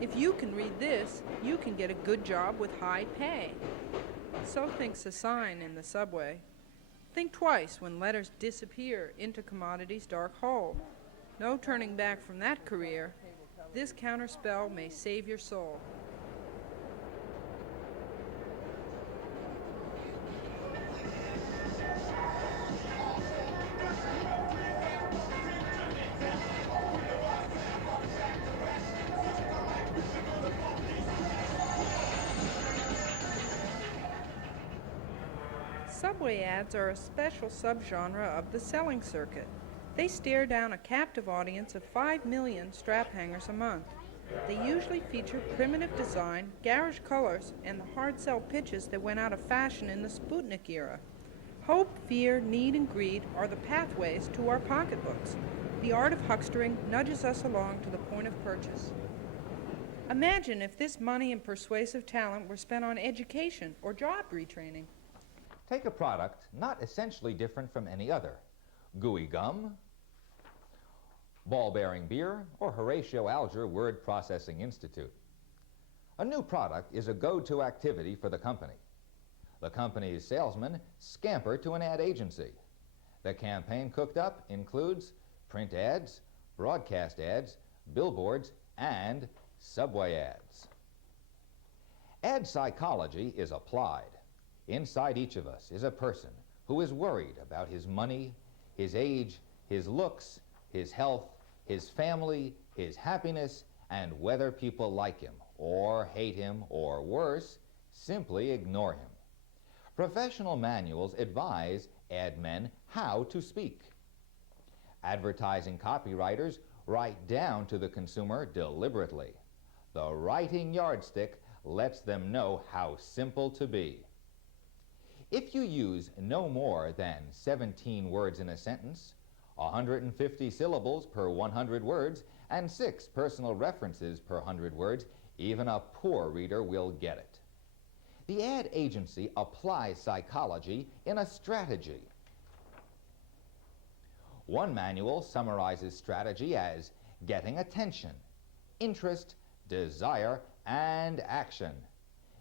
If you can read this, you can get a good job with high pay. So thinks a sign in the subway. Think twice when letters disappear into commodity's dark hole. No turning back from that career. This counterspell may save your soul. Subway ads are a special subgenre of the selling circuit. They stare down a captive audience of 5 million strap hangers a month. They usually feature primitive design, garish colors, and the hard sell pitches that went out of fashion in the Sputnik era. Hope, fear, need, and greed are the pathways to our pocketbooks. The art of huckstering nudges us along to the point of purchase. Imagine if this money and persuasive talent were spent on education or job retraining. Take a product not essentially different from any other. Gooey gum, ball-bearing beer, or Horatio Alger Word Processing Institute. A new product is a go-to activity for the company. The company's salesmen scamper to an ad agency. The campaign cooked up includes print ads, broadcast ads, billboards, and subway ads. Ad psychology is applied. Inside each of us is a person who is worried about his money, his age, his looks, his health, his family, his happiness, and whether people like him or hate him or worse, simply ignore him. Professional manuals advise ad men how to speak. Advertising copywriters write down to the consumer deliberately. The writing yardstick lets them know how simple to be. If you use no more than 17 words in a sentence, 150 syllables per 100 words, and 6 personal references per 100 words, even a poor reader will get it. The ad agency applies psychology in a strategy. One manual summarizes strategy as getting attention, interest, desire, and action.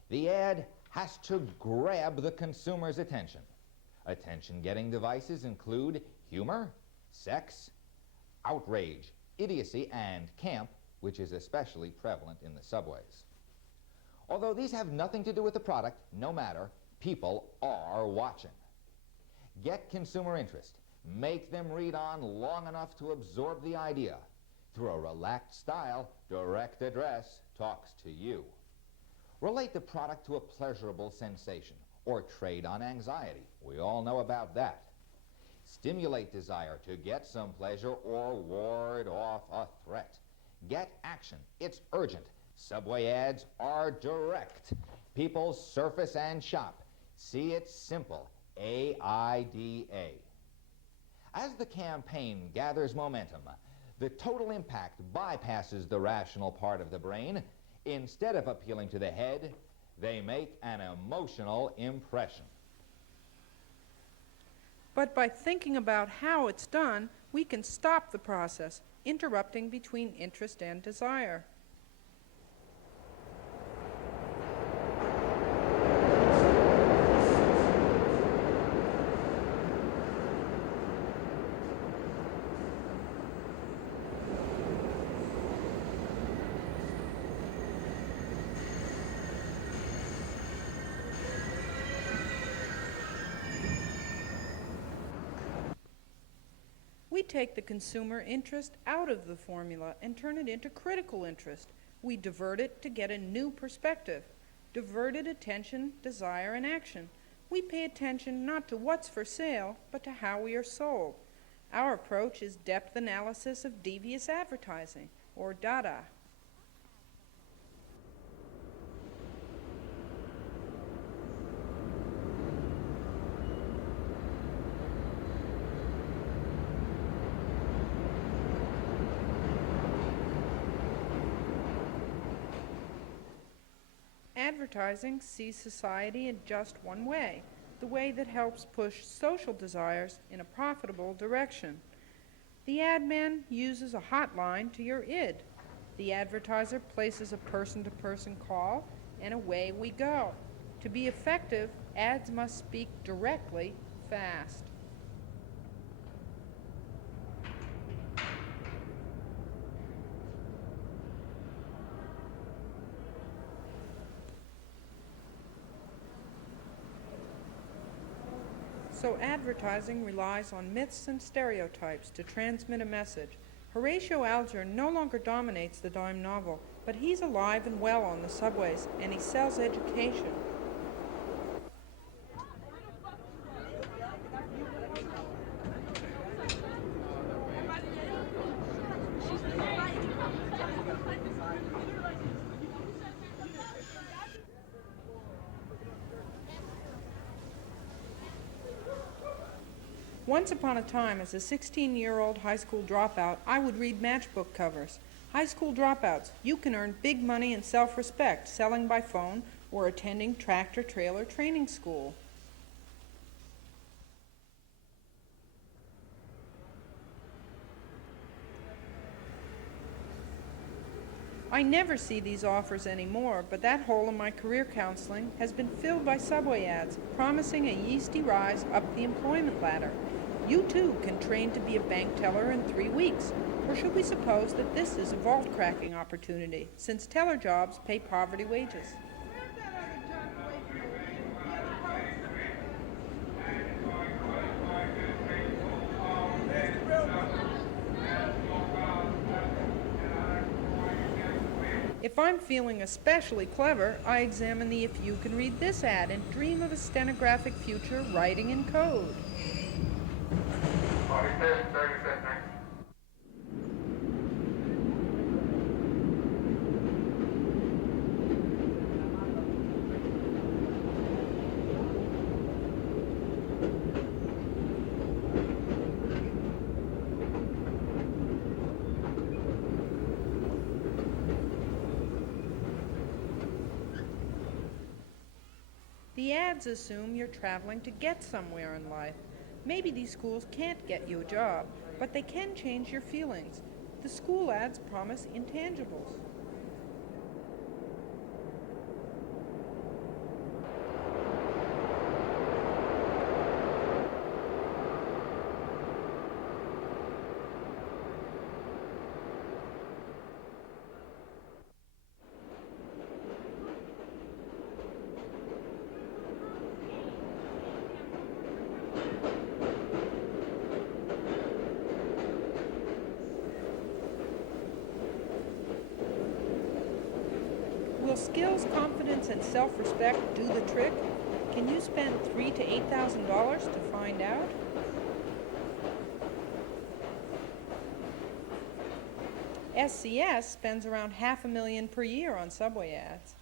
The ad has to grab the consumer's attention. Attention-getting devices include humor, sex, outrage, idiocy, and camp, which is especially prevalent in the subways. Although these have nothing to do with the product, no matter, people are watching. Get consumer interest. Make them read on long enough to absorb the idea. Through a relaxed style, direct address talks to you. Relate the product to a pleasurable sensation, or trade on anxiety. We all know about that. Stimulate desire to get some pleasure or ward off a threat. Get action. It's urgent. Subway ads are direct. People surface and shop. See, it's simple. AIDA. As the campaign gathers momentum, the total impact bypasses the rational part of the brain. Instead of appealing to the head, they make an emotional impression. But by thinking about how it's done, we can stop the process, interrupting between interest and desire. We take the consumer interest out of the formula and turn it into critical interest. We divert it to get a new perspective. Diverted attention, desire, and action. We pay attention not to what's for sale, but to how we are sold. Our approach is depth analysis of devious advertising, or data. Advertising sees society in just one way, the way that helps push social desires in a profitable direction. The ad man uses a hotline to your id. The advertiser places a person-to-person call, and away we go. To be effective, ads must speak directly, fast. So advertising relies on myths and stereotypes to transmit a message. Horatio Alger no longer dominates the dime novel, but he's alive and well on the subways, and he sells education. Once upon a time, as a 16-year-old high school dropout, I would read matchbook covers. High school dropouts, you can earn big money and self-respect selling by phone or attending tractor-trailer training school. I never see these offers anymore, but that hole in my career counseling has been filled by subway ads promising a yeasty rise up the employment ladder. You too can train to be a bank teller in 3 weeks. Or should we suppose that this is a vault-cracking opportunity, since teller jobs pay poverty wages? If I'm feeling especially clever, I examine the If You Can Read This ad and dream of a stenographic future writing in code. The ads assume you're traveling to get somewhere in life. Maybe these schools can't get you a job, but they can change your feelings. The school ads promise intangibles. Will skills, confidence, and self-respect do the trick? Can you spend $3,000 to $8,000 to find out? SCS spends around $500,000 per year on subway ads.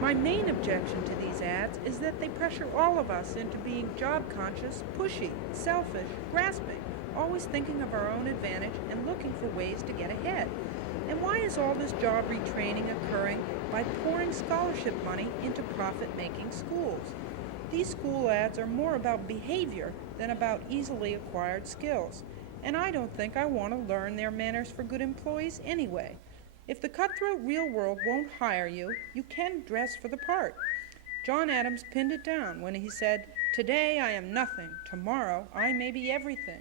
My main objection to these ads is that they pressure all of us into being job-conscious, pushy, selfish, grasping, always thinking of our own advantage and looking for ways to get ahead. And why is all this job retraining occurring by pouring scholarship money into profit-making schools? These school ads are more about behavior than about easily acquired skills, and I don't think I want to learn their manners for good employees anyway. If the cutthroat real world won't hire you, you can dress for the part. John Adams pinned it down when he said, "Today I am nothing, tomorrow I may be everything."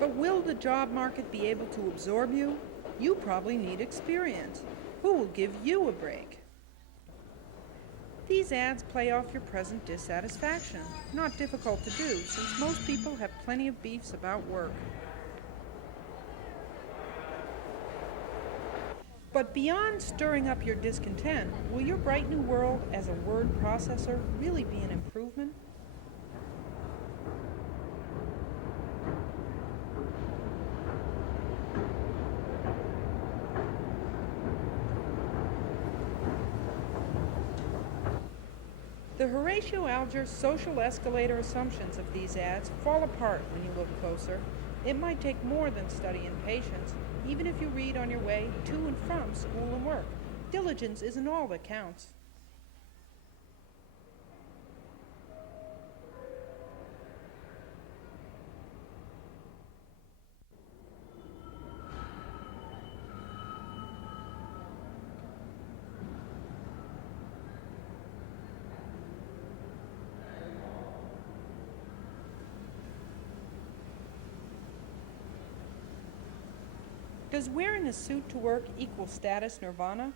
But will the job market be able to absorb you? You probably need experience. Who will give you a break? These ads play off your present dissatisfaction. Not difficult to do, since most people have plenty of beefs about work. But beyond stirring up your discontent, will your bright new world as a word processor really be an improvement? The Horatio Alger social escalator assumptions of these ads fall apart when you look closer. It might take more than study and patience, even if you read on your way to and from school and work. Diligence isn't all that counts. Does wearing a suit to work equal status nirvana?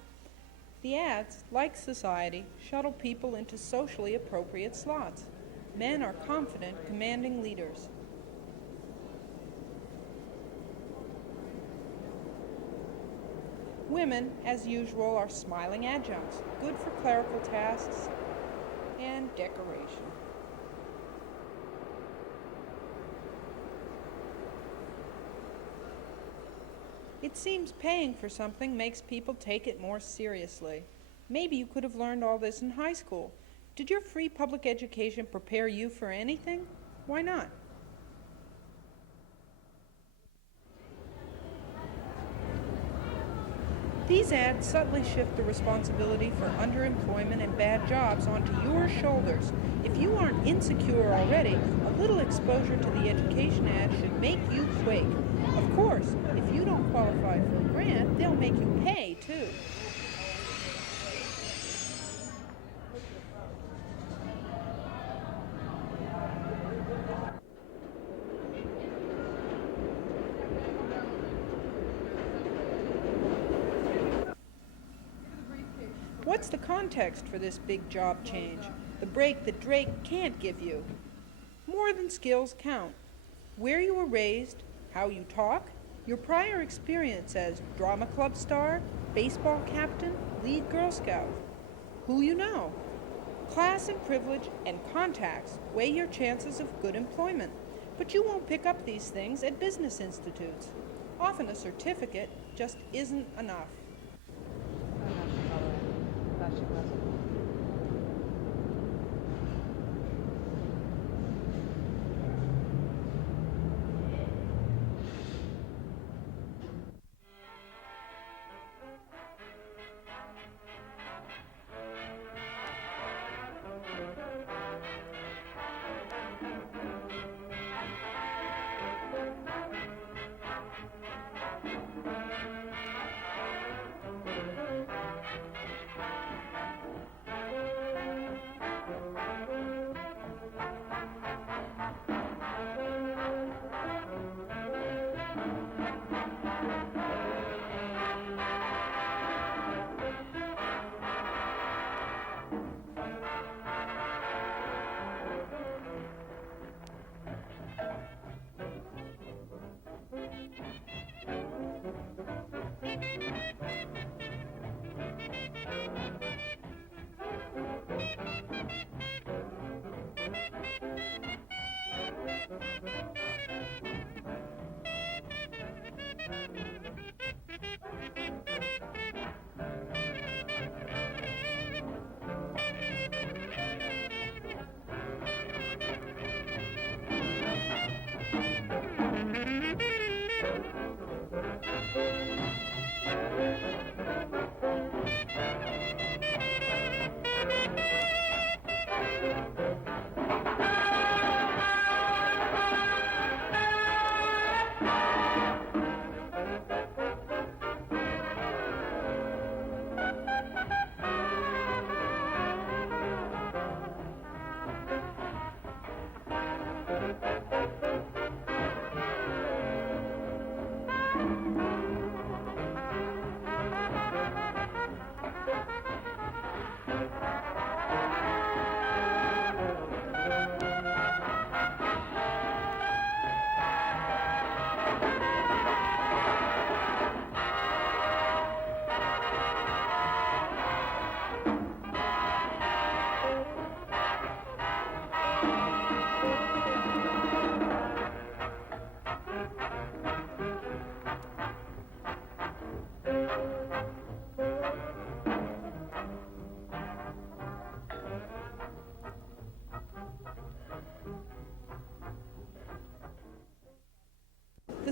The ads, like society, shuttle people into socially appropriate slots. Men are confident, commanding leaders. Women, as usual, are smiling adjuncts, good for clerical tasks and decoration. It seems paying for something makes people take it more seriously. Maybe you could have learned all this in high school. Did your free public education prepare you for anything? Why not? These ads subtly shift the responsibility for underemployment and bad jobs onto your shoulders. If you aren't insecure already, a little exposure to the education ad should make you quake. Of course, if you don't qualify for a grant, they'll make you pay, too. What's the context for this big job change? The break that Drake can't give you. More than skills count. Where you were raised, how you talk, your prior experience as drama club star, baseball captain, lead Girl Scout. Who you know. Class and privilege and contacts weigh your chances of good employment, but you won't pick up these things at business institutes. Often a certificate just isn't enough.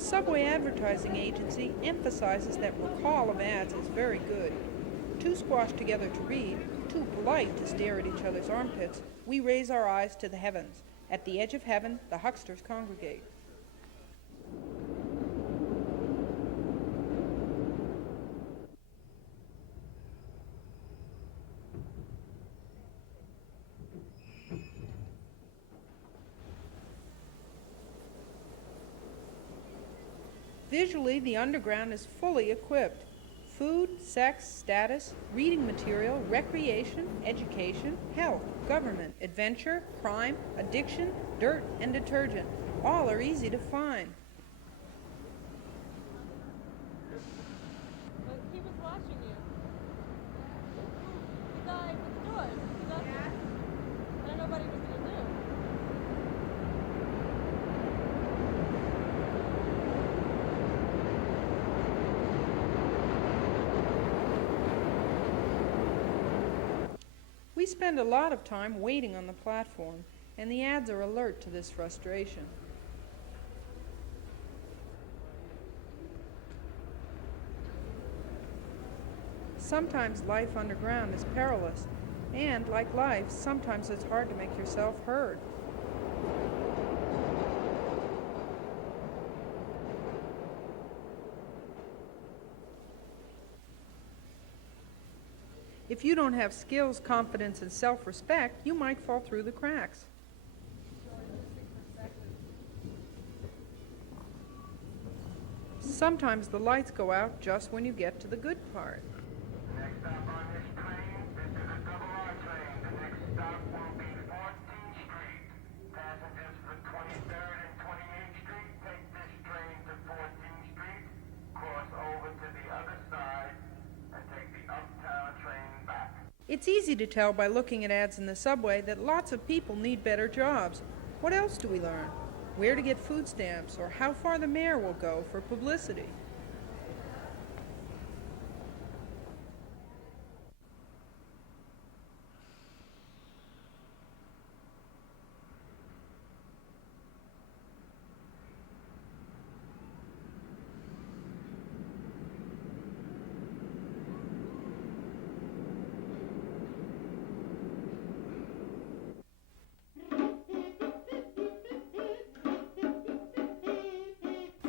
Subway advertising agency emphasizes that recall of ads is very good. Too squashed together to read, too polite to stare at each other's armpits, we raise our eyes to the heavens. At the edge of heaven, the hucksters congregate. Visually, the underground is fully equipped. Food, sex, status, reading material, recreation, education, health, government, adventure, crime, addiction, dirt, and detergent. All are easy to find. But he was watching you. The guy with the toys. I don't know what he was going to do. We spend a lot of time waiting on the platform, and the ads are alert to this frustration. Sometimes life underground is perilous, and like life, sometimes it's hard to make yourself heard. If you don't have skills, confidence, and self-respect, you might fall through the cracks. Sometimes the lights go out just when you get to the good part. Next stop on this train, this is a double R train. The next stop will be 14th Street. Passengers for 23rd and 28th Street, take this train to 14th Street, cross over to the other side, and take the uptown train back. It's easy to tell by looking at ads in the subway that lots of people need better jobs. What else do we learn? Where to get food stamps, or how far the mayor will go for publicity.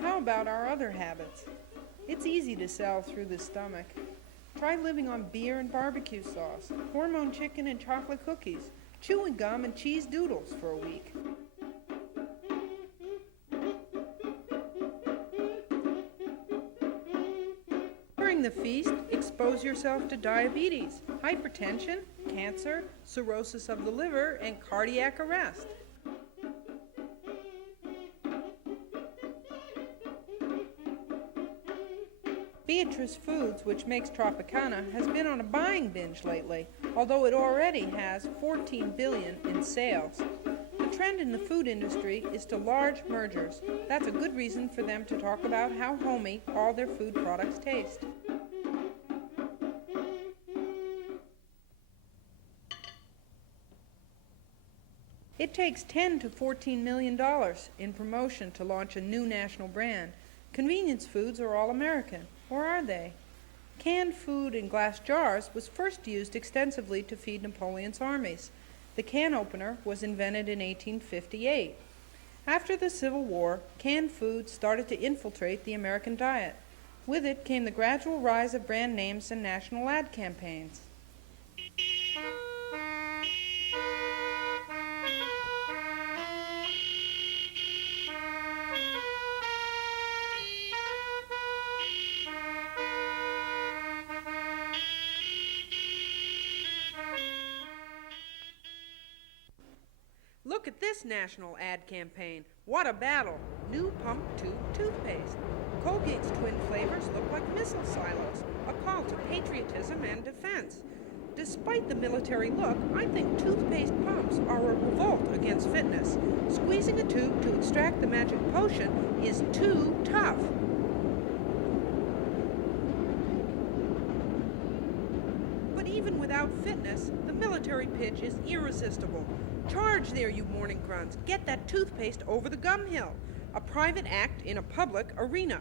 How about our other habits? It's easy to sell through the stomach. Try living on beer and barbecue sauce, hormone chicken and chocolate cookies, chewing gum and cheese doodles for a week. During the feast, expose yourself to diabetes, hypertension, cancer, cirrhosis of the liver, and cardiac arrest. Beatrice Foods, which makes Tropicana, has been on a buying binge lately, although it already has $14 billion in sales. The trend in the food industry is to large mergers. That's a good reason for them to talk about how homey all their food products taste. It takes $10 to $14 million in promotion to launch a new national brand. Convenience foods are all American. Or are they? Canned food in glass jars was first used extensively to feed Napoleon's armies. The can opener was invented in 1858. After the Civil War, canned food started to infiltrate the American diet. With it came the gradual rise of brand names and national ad campaigns. Look at this national ad campaign. What a battle. New pump tube toothpaste. Colgate's twin flavors look like missile silos, a call to patriotism and defense. Despite the military look, I think toothpaste pumps are a revolt against fitness. Squeezing a tube to extract the magic potion is too tough. But even without fitness, the military pitch is irresistible. Charge there, you morning grunts. Get that toothpaste over the gum hill. a private act in a public arena.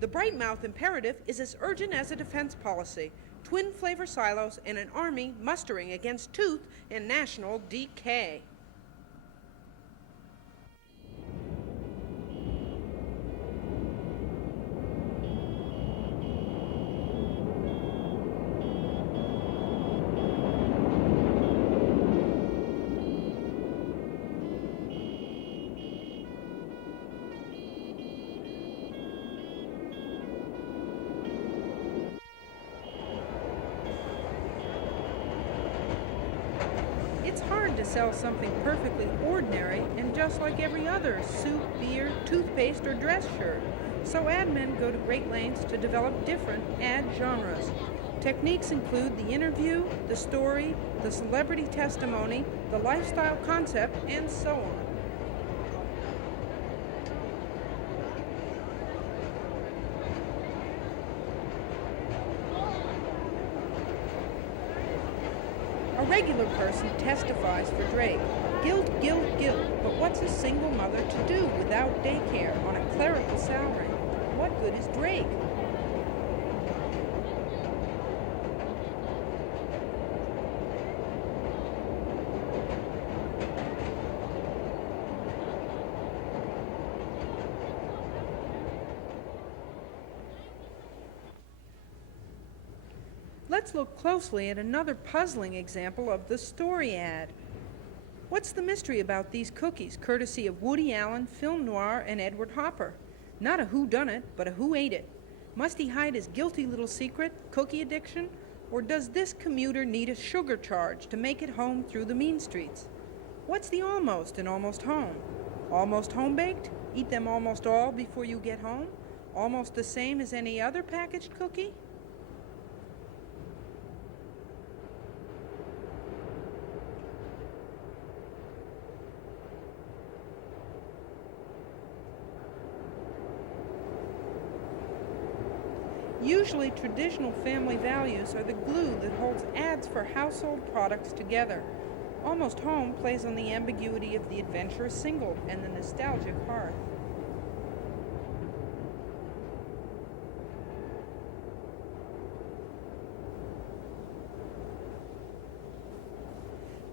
The bright mouth imperative is as urgent as a defense policy, twin flavor silos, and an army mustering against tooth and national decay. It's hard to sell something perfectly ordinary and just like every other soup, beer, toothpaste, or dress shirt. So ad men go to great lengths to develop different ad genres. Techniques include the interview, the story, the celebrity testimony, the lifestyle concept, and so on. A regular person testifies for Drake. Guilt, guilt, guilt. But what's a single mother to do without daycare on a clerical salary? What good is Drake? Let's look closely at another puzzling example of the story ad. What's the mystery about these cookies, courtesy of Woody Allen, film noir, and Edward Hopper? Not a whodunit, but a who ate it. Must he hide his guilty little secret, cookie addiction? Or does this commuter need a sugar charge to make it home through the mean streets? What's the almost in Almost Home? Almost home baked? Eat them almost all before you get home? Almost the same as any other packaged cookie? Usually, traditional family values are the glue that holds ads for household products together. Almost Home plays on the ambiguity of the adventurous single and the nostalgic hearth.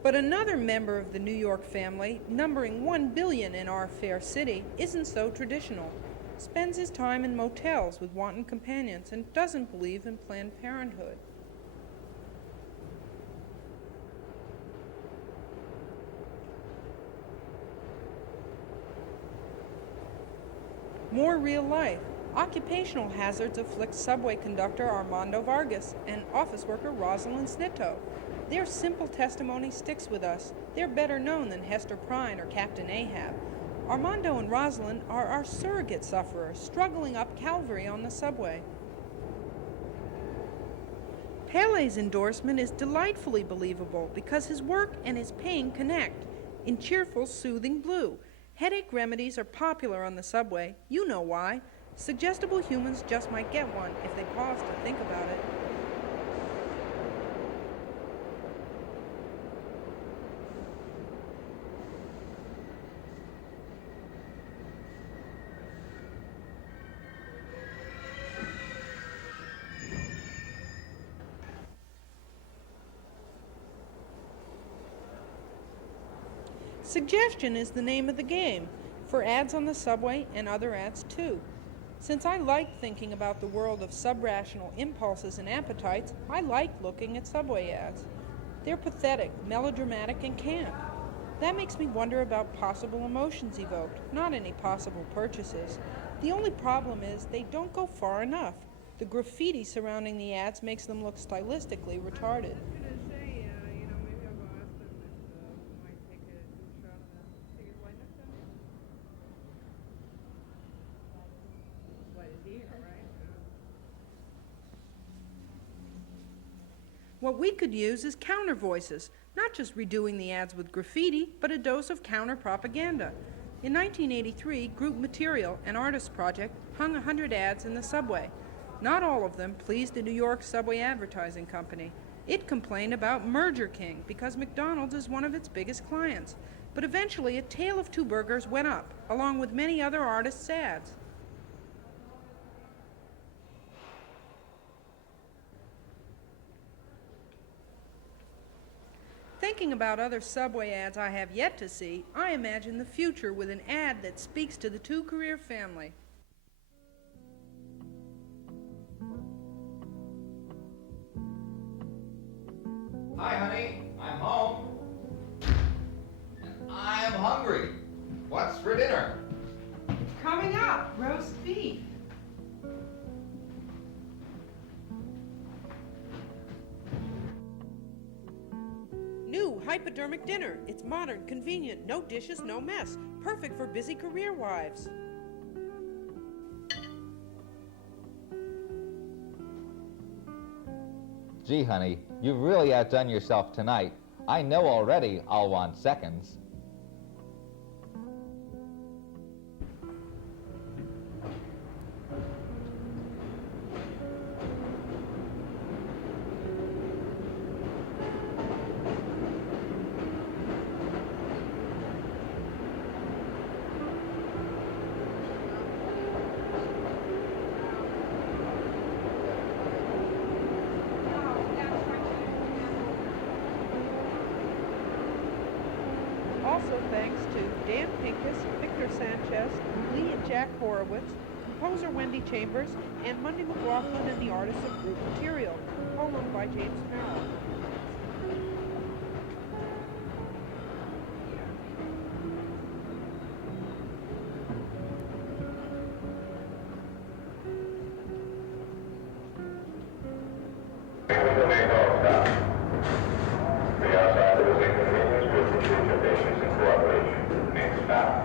But another member of the New York family, numbering 1 billion in our fair city, isn't so traditional. Spends his time in motels with wanton companions and doesn't believe in Planned Parenthood. More real life. Occupational hazards afflict subway conductor Armando Vargas and office worker Rosalind Snitto. Their simple testimony sticks with us. They're better known than Hester Prynne or Captain Ahab. Armando and Rosalind are our surrogate sufferers, struggling up Calvary on the subway. Pele's endorsement is delightfully believable because his work and his pain connect. In cheerful, soothing blue, headache remedies are popular on the subway. You know why. Suggestible humans just might get one if they pause to think about it. Suggestion is the name of the game, for ads on the subway and other ads too. Since I like thinking about the world of subrational impulses and appetites, I like looking at subway ads. They're pathetic, melodramatic, and camp. That makes me wonder about possible emotions evoked, not any possible purchases. The only problem is they don't go far enough. The graffiti surrounding the ads makes them look stylistically retarded. What we could use is counter voices, not just redoing the ads with graffiti, but a dose of counter propaganda. In 1983, Group Material, an artist project, hung 100 ads in the subway. Not all of them pleased the New York Subway Advertising Company. It complained about Merger King because McDonald's is one of its biggest clients. but eventually A Tale of Two Burgers went up, along with many other artists' ads. Thinking about other Subway ads I have yet to see, I imagine the future with an ad that speaks to the two-career family. Hi, honey. I'm home. I'm hungry. What's for dinner? Coming up, roast beef. New hypodermic dinner. It's modern, convenient, no dishes, no mess. Perfect for busy career wives. Gee, honey, you've really outdone yourself tonight. I know already I'll want seconds. Also thanks to Dan Pincus, Victor Sanchez, Lee and Jack Horowitz, composer Wendy Chambers, and Monday McLaughlin and the artists of Group Material, poem by James Merrill. We are sorry for this inconvenience. We appreciate your patience and cooperation. Next stop,